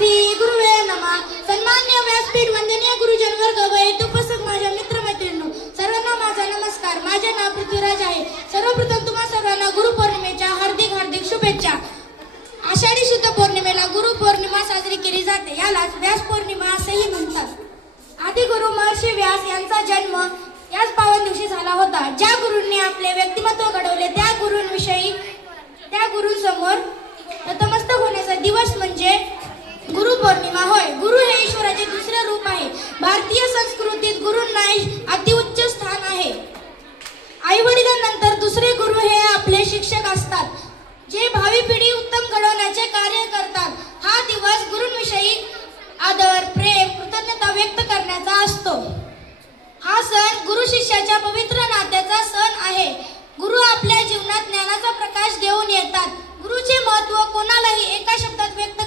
श्री गुरुवे नमः. सन्मान्य व्यासपीठ, वंदनीय गुरुजन वर्ग व हेतू उपस्थित माझ्या मित्रमैत्रिणींनो, सर्वांना माझा नमस्कार. माझे नाव पृथ्वीराज आहे. सर्वप्रथम तुम्हा सर्वांना गुरुपौर्णिमेच्या हार्दिक हार्दिक शुभेच्छा. आषाढी शुद्ध पौर्णिमेला गुरुपौर्णिमा साजरी केली जाते. यालाच व्यास पौर्णिमा असेही म्हणतात. आदिगुरु महर्षी व्यास यांचा जन्म याच पावन दिवशी झाला होता. ज्या गुरूंनी आपले व्यक्तिमत्व घडवले त्या गुरूंसमोर नतमस्तक होण्याचा दिवस म्हणजे गुरुपौर्णिमा होय. गुरु हे ईश्वराचे दुसरे रूप आहे. भारतीय संस्कृतीत गुरूंना अतिउच्च स्थान आहे. आई वडिलांनंतर दुसरे गुरु हे आपले शिक्षक असतात, जे भावी पिढी उत्तम घडवण्याचे कार्य करतात. हा दिवस गुरूंविषयी आदर, प्रेम, कृतज्ञता व्यक्त करण्याचा असतो. हा सण गुरु शिष्याच्या पवित्र नात्याचा सण आहे. गुरु आपल्या जीवनात ज्ञानाचा प्रकाश देऊन येतात. गुरुचे महत्त्व कोणालाही एका शब्दात व्यक्त